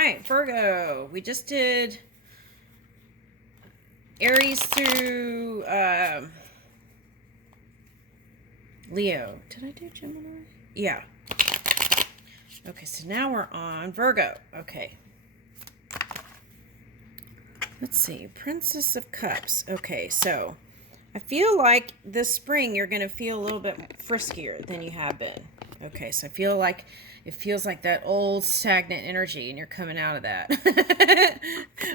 right, Virgo. We just did Aries through Leo. Did I do Gemini? Yeah. Okay, so now we're on Virgo. Okay. Let's see. Princess of Cups. Okay, so I feel like this spring you're going to feel a little bit friskier than you have been. Okay, so I feel like it feels like that old stagnant energy and you're coming out of that.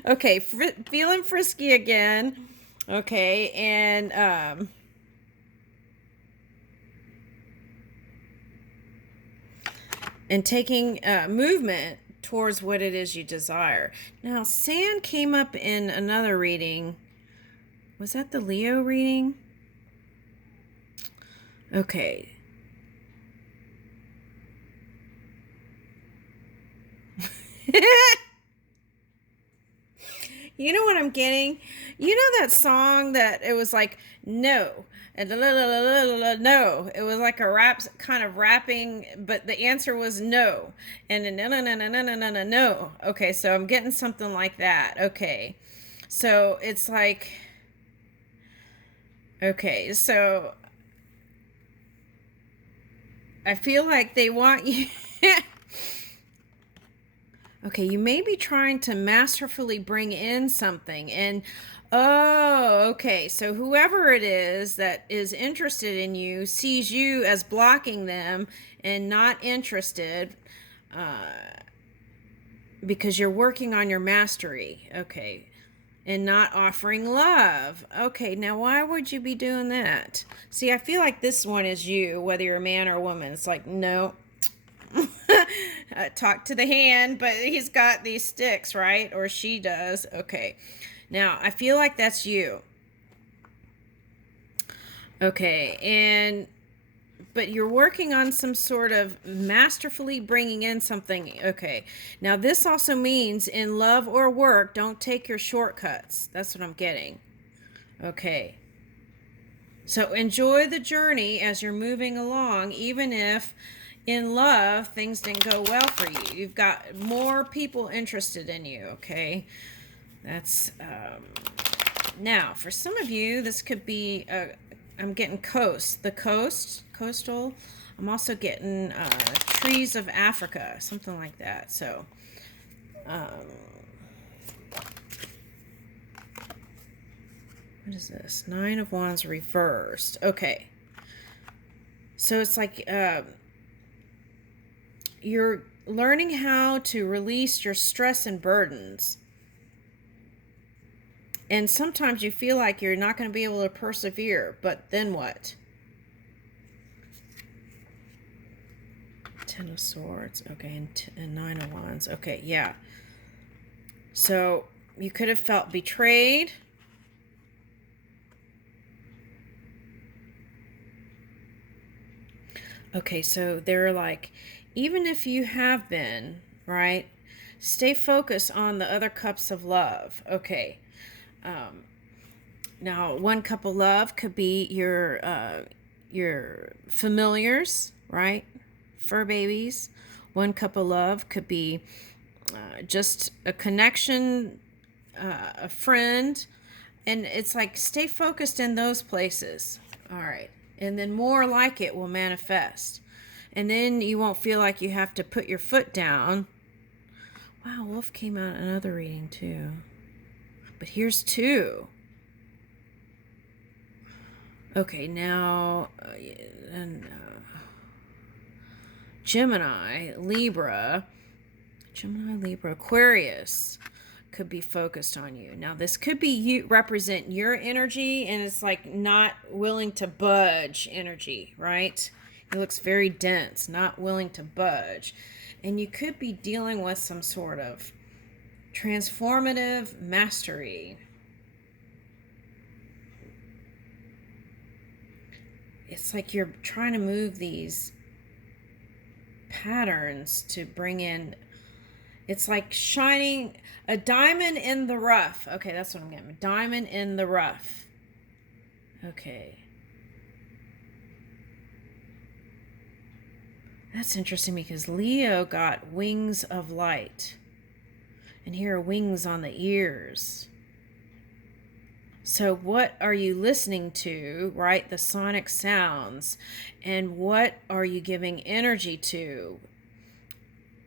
Okay, feeling frisky again. Okay, and taking movement towards what it is you desire. Now, sand came up in another reading. Was that the Leo reading? Okay. You know what I'm getting? You know that song that it was like no and no. It was like a rap kind of rapping, but the answer was no and no no no no no no no no no. Okay, so I'm getting something like that. Okay, so it's like okay, so I feel like they want you. Okay, you may be trying to masterfully bring in something and oh, okay. So whoever it is that is interested in you sees you as blocking them and not interested because you're working on your mastery. Okay. And not offering love. Okay, now why would you be doing that? See, I feel like this one is you, whether you're a man or a woman. It's like, no, talk to the hand, but he's got these sticks, right? Or she does. Okay. Now, I feel like that's you. Okay. But you're working on some sort of masterfully bringing in something. Okay. Now, this also means in love or work, don't take your shortcuts. That's what I'm getting. Okay. So enjoy the journey as you're moving along, even if in love things didn't go well for you. You've got more people interested in you, okay? That's now for some of you this could be I'm getting coastal. I'm also getting trees of Africa, something like that. So what is this? 9 of Wands reversed. Okay. So it's like you're learning how to release your stress and burdens. And sometimes you feel like you're not going to be able to persevere, but then what? 10 of Swords. Okay, and 9 of Wands. Okay, yeah. So you could have felt betrayed. Okay, so they're like, even if you have been, right, stay focused on the other cups of love. Okay. Now, one cup of love could be your familiars, right? Fur babies. One cup of love could be just a connection, a friend. And it's like, stay focused in those places. All right. And then more like it will manifest. And then you won't feel like you have to put your foot down. Wow, Wolf came out in another reading too. But here's 2. Okay, now Gemini, Libra, Aquarius could be focused on you. Now, this could be you represent your energy, and it's like not willing to budge energy, right? It looks very dense, not willing to budge. And you could be dealing with some sort of transformative mastery. It's like you're trying to move these patterns to bring in, it's like shining a diamond in the rough. Okay, that's what I'm getting. A diamond in the rough. Okay. That's interesting because Leo got wings of light. And here are wings on the ears. So what are you listening to, right? The sonic sounds. And what are you giving energy to?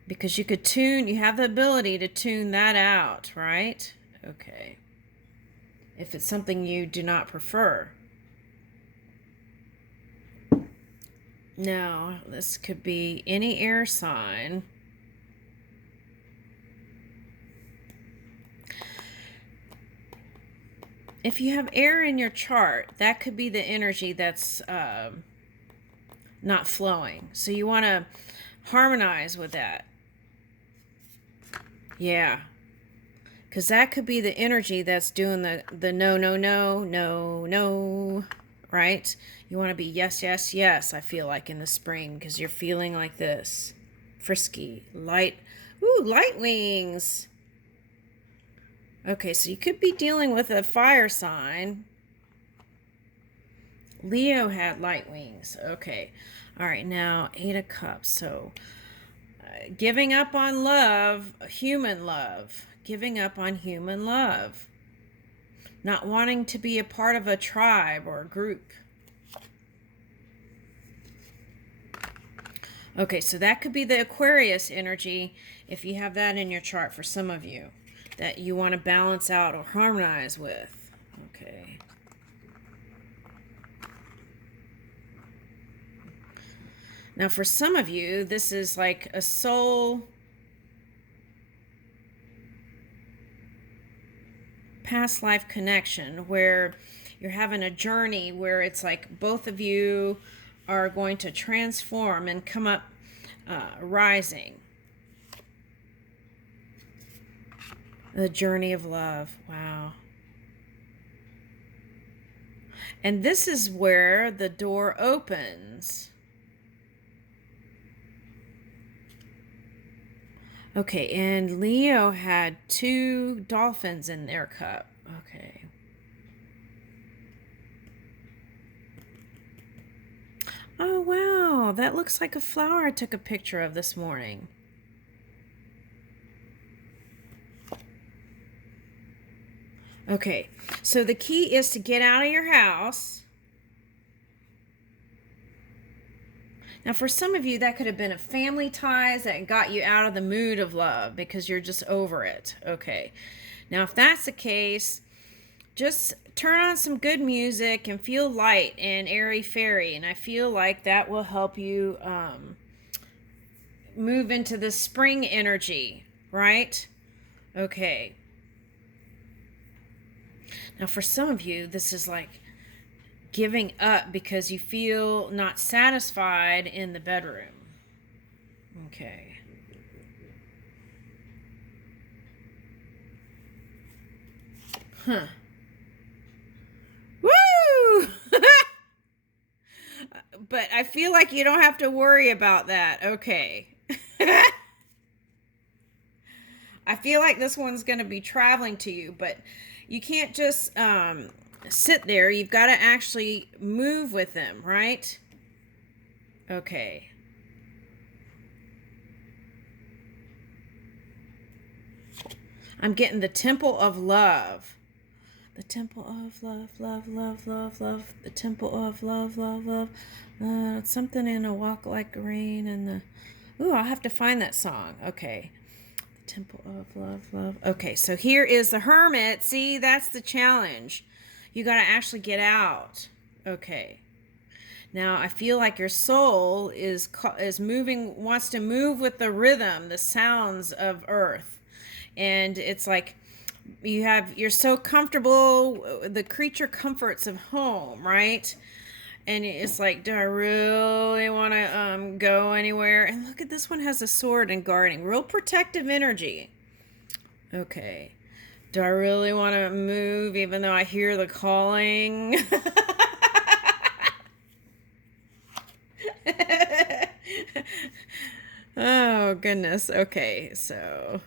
Because you have the ability to tune that out, right? Okay. If it's something you do not prefer. Now, this could be any air sign. If you have air in your chart, that could be the energy that's not flowing. So you want to harmonize with that. Yeah. Because that could be the energy that's doing the no, no, no, no, no, right? You want to be yes, yes, yes, I feel like in the spring, because you're feeling like this. Frisky, light. Ooh, light wings. Okay, so you could be dealing with a fire sign. Leo had light wings. Okay. All right, now 8 of Cups. So giving up on love, human love. Giving up on human love. Not wanting to be a part of a tribe or a group. Okay, so that could be the Aquarius energy if you have that in your chart for some of you that you want to balance out or harmonize with. Okay. Now for some of you, this is like a soul past life connection where you're having a journey where it's like both of you are going to transform and come up rising. The journey of love. Wow. And this is where the door opens. Okay, and Leo had 2 dolphins in their cup. Okay. Oh, wow. That looks like a flower I took a picture of this morning. Okay, so the key is to get out of your house. Now, for some of you, that could have been a family ties that got you out of the mood of love because you're just over it. Okay. Now, if that's the case, just turn on some good music and feel light and airy-fairy. And I feel like that will help you move into the spring energy, right? Okay. Now, for some of you, this is like giving up because you feel not satisfied in the bedroom. Okay. Huh. Woo! But I feel like you don't have to worry about that. Okay. I feel like this one's going to be traveling to you, but you can't just sit there. You've got to actually move with them, right? Okay. I'm getting the Temple of Love. The Temple of Love, love, love, love, love. The Temple of Love, love, love. Something in a walk like rain and the... Ooh, I'll have to find that song. Okay. The Temple of Love, love. Okay, so here is the Hermit. See, that's the challenge. You got to actually get out. Okay. Now, I feel like your soul is moving, wants to move with the rhythm, the sounds of earth. And it's like you're so comfortable, the creature comforts of home, right? And it's like, do I really want to go anywhere? And look at this one, has a sword and guarding, real protective energy. Okay. Do I really want to move even though I hear the calling? Oh, goodness. Okay, so...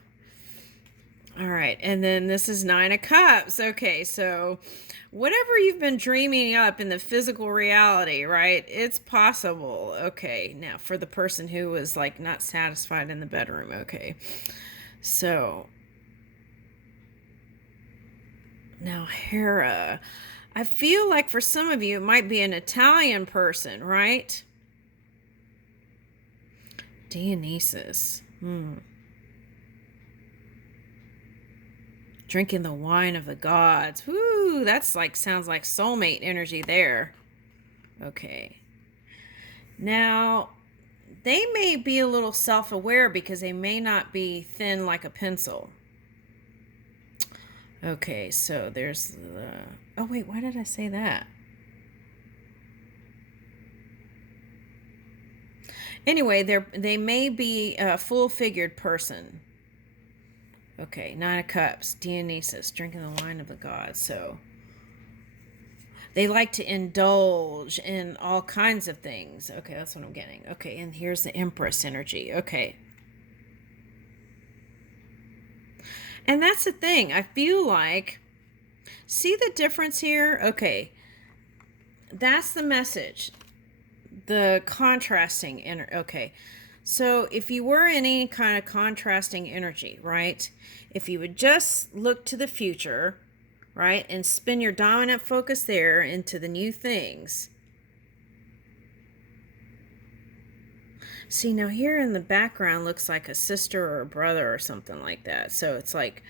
All right, and then this is 9 of Cups. Okay, so whatever you've been dreaming up in the physical reality, right? It's possible. Okay, now for the person who was like not satisfied in the bedroom. Okay, so Now, Hera. I feel like for some of you, it might be an Italian person, right? Dionysus. Drinking the wine of the gods. Woo, that's like, sounds like soulmate energy there. Okay. Now, they may be a little self-aware because they may not be thin like a pencil. Okay, so there's the... Oh, wait, why did I say that? Anyway, they may be a full-figured person. Okay, Nine of Cups, Dionysus, drinking the wine of the gods. So they like to indulge in all kinds of things. Okay, that's what I'm getting. Okay, and here's the Empress energy. Okay. And that's the thing. I feel like, see the difference here? Okay, that's the message. The contrasting energy. Okay, so if you were in any kind of contrasting energy, right? If you would just look to the future, right, and spin your dominant focus there into the new things. See, now here in the background looks like a sister or a brother or something like that. So it's like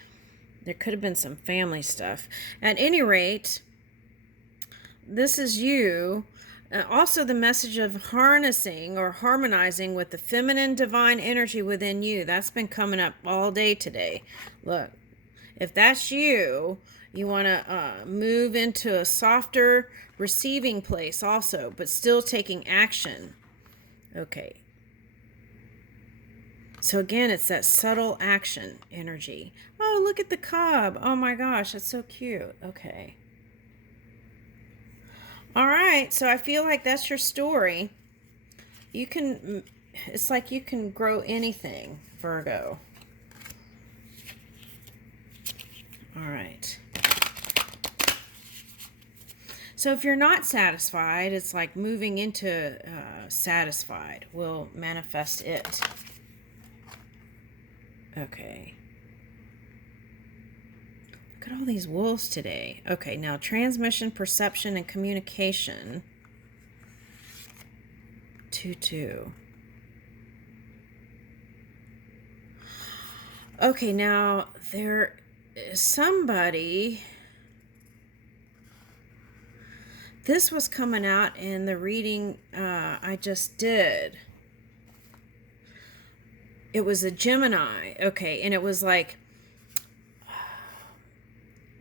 there could have been some family stuff. At any rate, this is you. Also, the message of harnessing or harmonizing with the feminine divine energy within you. That's been coming up all day today. Look, if that's you, you want to move into a softer receiving place also, but still taking action. Okay. So again, it's that subtle action energy. Oh, look at the cub. Oh my gosh, that's so cute. Okay. All right, so I feel like that's your story. You can, it's like you can grow anything, Virgo. All right. So if you're not satisfied, it's like moving into satisfied will manifest it. Okay. Look at all these wolves today. Okay, now transmission, perception, and communication. 2-2. Okay, now there is somebody... This was coming out in the reading I just did. It was a Gemini. Okay, and it was like...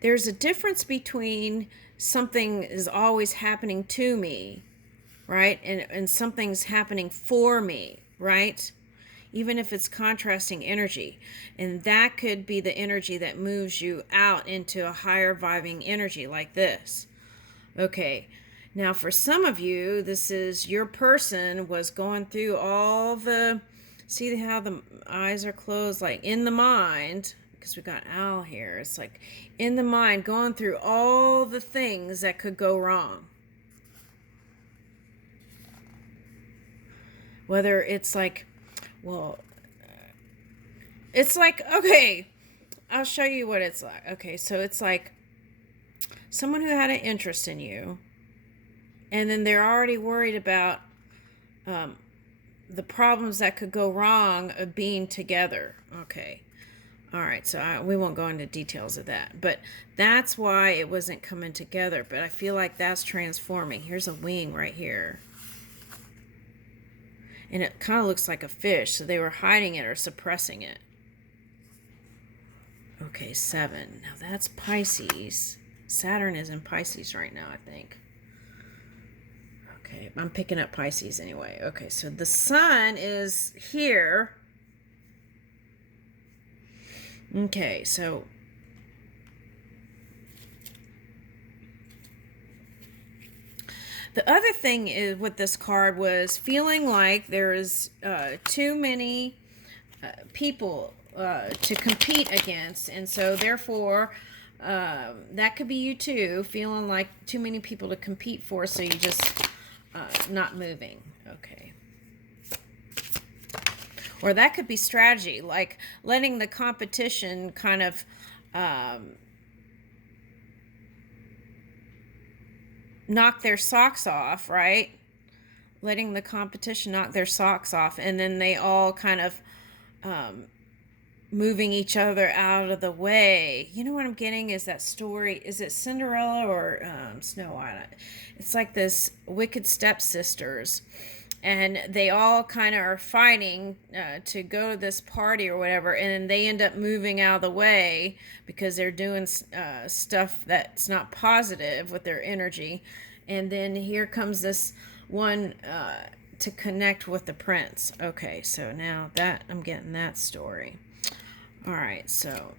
There's a difference between something is always happening to me, right? And something's happening for me, right? Even if it's contrasting energy. And that could be the energy that moves you out into a higher vibing energy like this. Okay, now for some of you, this is your person was going through all the, see how the eyes are closed, like in the mind, because we got Al here. It's like in the mind, going through all the things that could go wrong. Whether it's like, well, it's like, okay, I'll show you what it's like. Okay, so it's like someone who had an interest in you, and then they're already worried about the problems that could go wrong of being together. Okay. All right, so we won't go into details of that, but that's why it wasn't coming together. But I feel like that's transforming. Here's a wing right here. And it kind of looks like a fish, so they were hiding it or suppressing it. Okay, 7. Now that's Pisces. Saturn is in Pisces right now, I think. Okay, I'm picking up Pisces anyway. Okay, so the sun is here. Okay, so the other thing is with this card was feeling like there is too many people to compete against, and so therefore that could be you too, feeling like too many people to compete for, so you just not moving. Okay. Or that could be strategy, like letting the competition kind of knock their socks off, right? Letting the competition knock their socks off, and then they all kind of um, moving each other out of the way. You know what I'm getting is that story. Is it Cinderella or Snow White? It's like this wicked stepsisters, and they all kind of are fighting to go to this party or whatever, and then they end up moving out of the way because they're doing stuff that's not positive with their energy. And then here comes this one to connect with the prince. Okay, so now that I'm getting that story. All right, so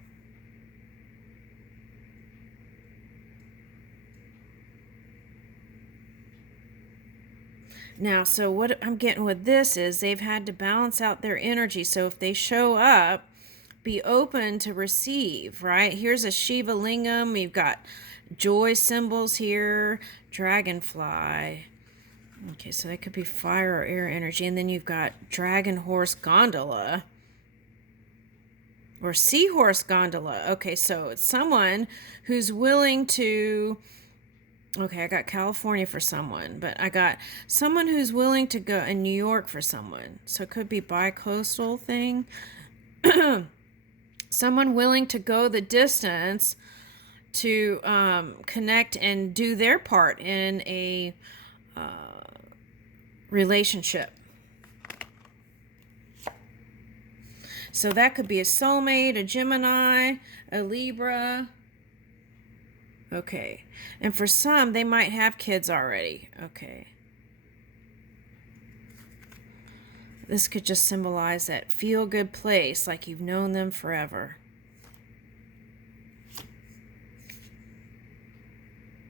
now, so what I'm getting with this is they've had to balance out their energy. So if they show up, be open to receive, right? Here's a Shiva Lingam. You've got joy symbols here, dragonfly. Okay, so that could be fire or air energy. And then you've got dragon horse gondola. Or seahorse gondola. Okay, so it's someone who's willing to. Okay, I got California for someone, but I got someone who's willing to go in New York for someone. So it could be bi-coastal thing. Someone willing to go the distance to connect and do their part in a relationship. So that could be a soulmate, a Gemini, a Libra. Okay. And for some, they might have kids already. Okay. This could just symbolize that feel-good place, like you've known them forever.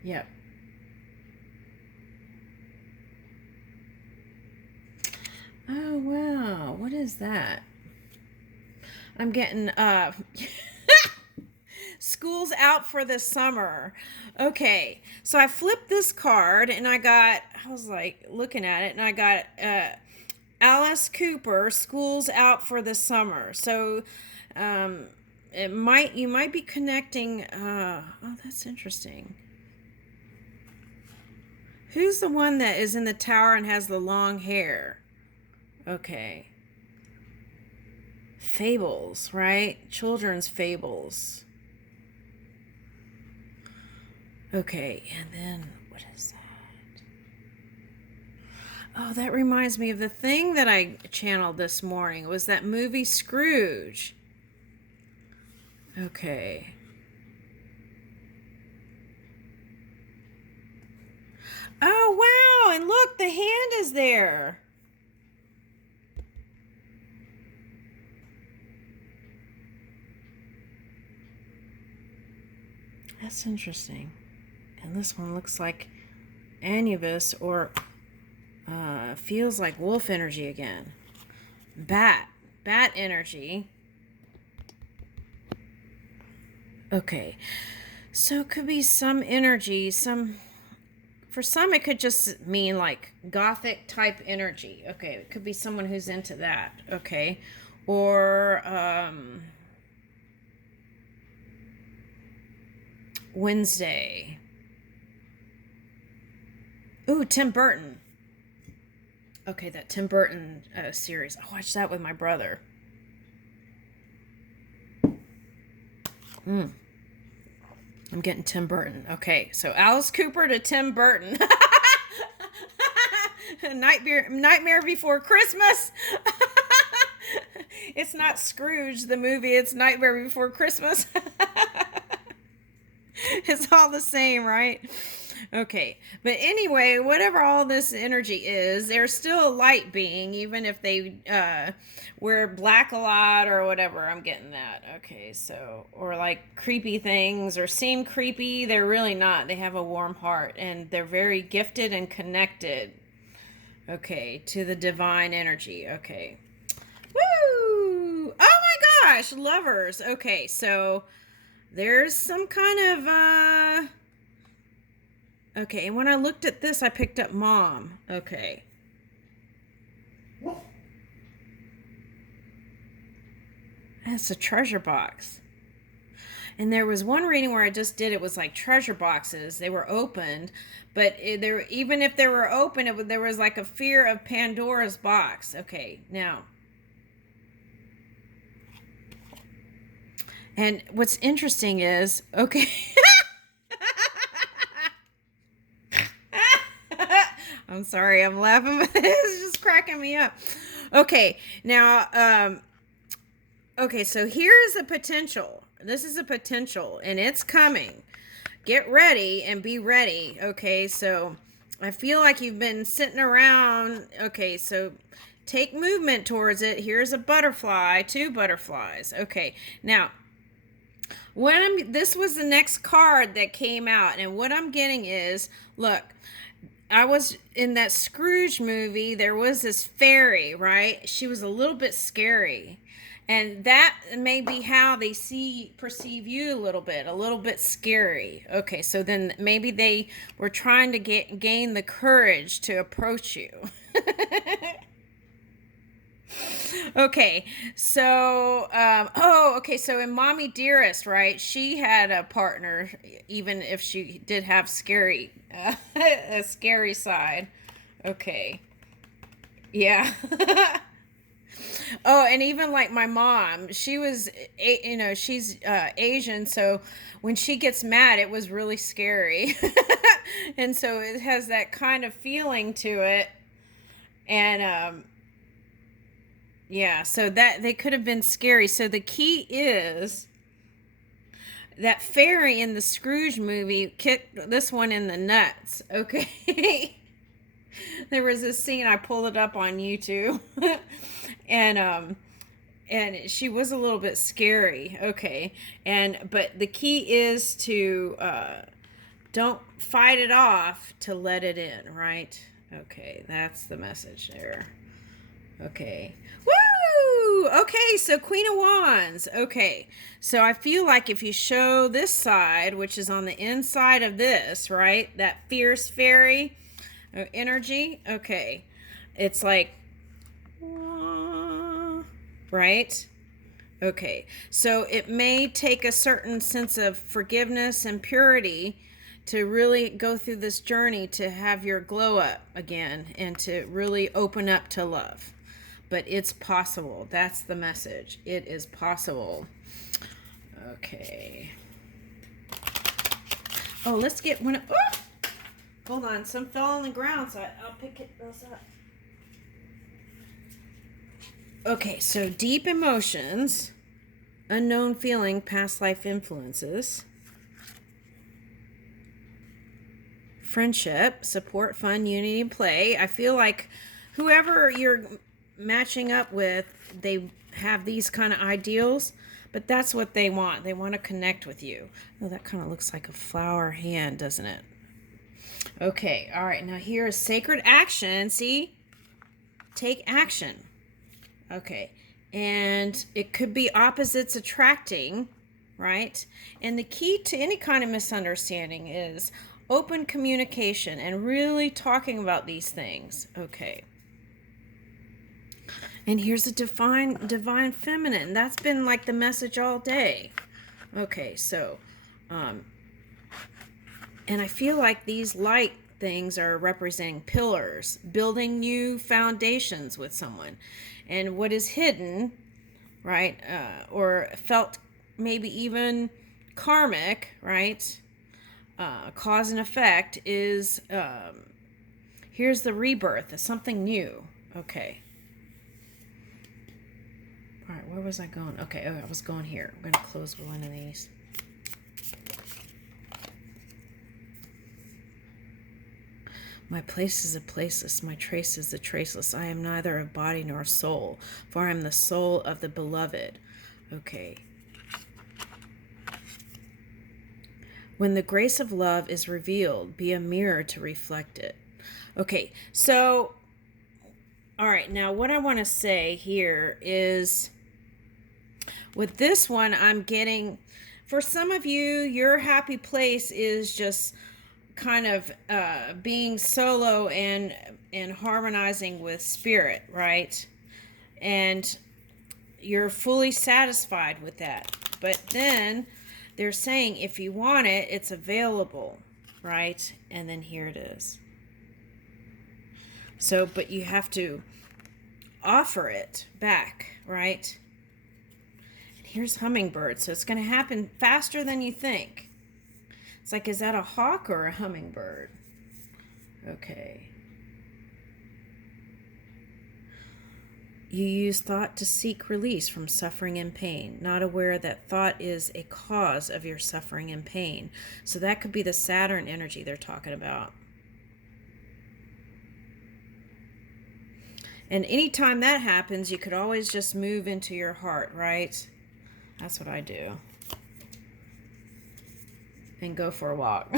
Yep. Oh, wow. What is that? I'm getting school's out for the summer. Okay, so I flipped this card and I was like looking at it, and I got Alice Cooper, school's out for the summer. So you might be connecting. Oh, that's interesting. Who's the one that is in the tower and has the long hair? Okay. Fables, right? Children's fables. Okay, and then what is that? Oh, that reminds me of the thing that I channeled this morning. It was that movie Scrooge. Okay. Oh, wow, and look, the hand is there. That's interesting. And this one looks like Anubis, or feels like wolf energy again. Bat energy. Okay, so it could be some energy, for some it could just mean like gothic type energy. Okay, it could be someone who's into that. Okay, or Wednesday. Ooh, Tim Burton. Okay, that Tim Burton series. I watched that with my brother. I'm getting Tim Burton. Okay, so Alice Cooper to Tim Burton. Nightmare Before Christmas. It's not Scrooge the movie. It's Nightmare Before Christmas. It's all the same, right? Okay, but anyway, whatever all this energy is, they're still a light being, even if they wear black a lot or whatever. I'm getting that. Okay, so, or like creepy things or seem creepy, they're really not. They have a warm heart and they're very gifted and connected. Okay, to the divine energy. Okay. Woo! Oh my gosh, lovers. Okay, so there's some kind of okay, and when I looked at this, I picked up mom. Okay. That's a treasure box. And there was one reading where I just did, it was like treasure boxes. They were opened, but there, even if they were open, there was like a fear of Pandora's box. Okay, now. And what's interesting is, okay. I'm sorry, I'm laughing, but it's just cracking me up. Okay, now, okay, so here's a potential. This is a potential, and it's coming. Get ready and be ready. Okay, so I feel like you've been sitting around. Okay, so take movement towards it. Here's a butterfly, 2 butterflies. Okay, now this was the next card that came out, and what I'm getting is, look, I was in that Scrooge movie. There was this fairy, right? She was a little bit scary. And that may be how they perceive you a little bit scary. Okay, so then maybe they were trying to gain the courage to approach you. Okay, so okay, so in Mommy Dearest, right? She had a partner, even if she did have a scary side. Okay, yeah. Oh, and even like my mom, she was, she's Asian, so when she gets mad, it was really scary. And so it has that kind of feeling to it. And yeah, so that they could have been scary. So the key is that fairy in the Scrooge movie kicked this one in the nuts. Okay. There was this scene, I pulled it up on YouTube. And she was a little bit scary. Okay. But the key is to don't fight it off, to let it in, right? Okay, that's the message there. Okay. Woo! Okay, so Queen of Wands. Okay, so I feel like if you show this side, which is on the inside of this, right? That fierce fairy energy. Okay, it's like, right? Okay, so it may take a certain sense of forgiveness and purity to really go through this journey, to have your glow up again and to really open up to love. But it's possible. That's the message. It is possible. Okay. Oh, let's get one. Oh! Hold on. Some fell on the ground, so I'll pick those up. Okay, so deep emotions, unknown feeling, past life influences, friendship, support, fun, unity, play. I feel like whoever you're matching up with, they have these kind of ideals, but that's what they want. They want to connect with you. Oh, that kind of looks like a flower hand, doesn't it? Okay, all right. Now here is sacred action. See? Take action. Okay, and it could be opposites attracting, right? And the key to any kind of misunderstanding is open communication and really talking about these things. Okay. And here's a divine feminine. That's been like the message all day. Okay, so, and I feel like these light things are representing pillars, building new foundations with someone. And what is hidden, right, or felt maybe even karmic, right, cause and effect is, here's the rebirth, something new. Okay. All right, where was I going? Okay, I was going here. I'm going to close one of these. My place is a placeless, my trace is the traceless. I am neither a body nor a soul, for I am the soul of the beloved. Okay. When the grace of love is revealed, be a mirror to reflect it. Okay, so, all right, now what I want to say here is, with this one, I'm getting, for some of you, your happy place is just kind of being solo and harmonizing with spirit, right? And you're fully satisfied with that. But then they're saying if you want it, it's available, right? And then here it is. So, but you have to offer it back, right? And here's hummingbird. So it's going to happen faster than you think. It's like, is that a hawk or a hummingbird? Okay. You use thought to seek release from suffering and pain, not aware that thought is a cause of your suffering and pain. So that could be the Saturn energy they're talking about. And anytime that happens, you could always just move into your heart, right? That's what I do. And go for a walk.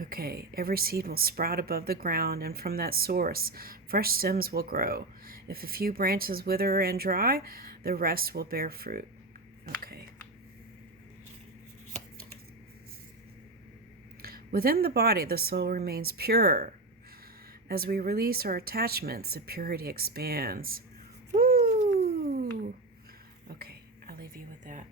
Okay, every seed will sprout above the ground, and from that source, fresh stems will grow. If a few branches wither and dry, the rest will bear fruit. Okay. Within the body, the soul remains pure. As we release our attachments, the purity expands. Woo! Okay, I'll leave you with that.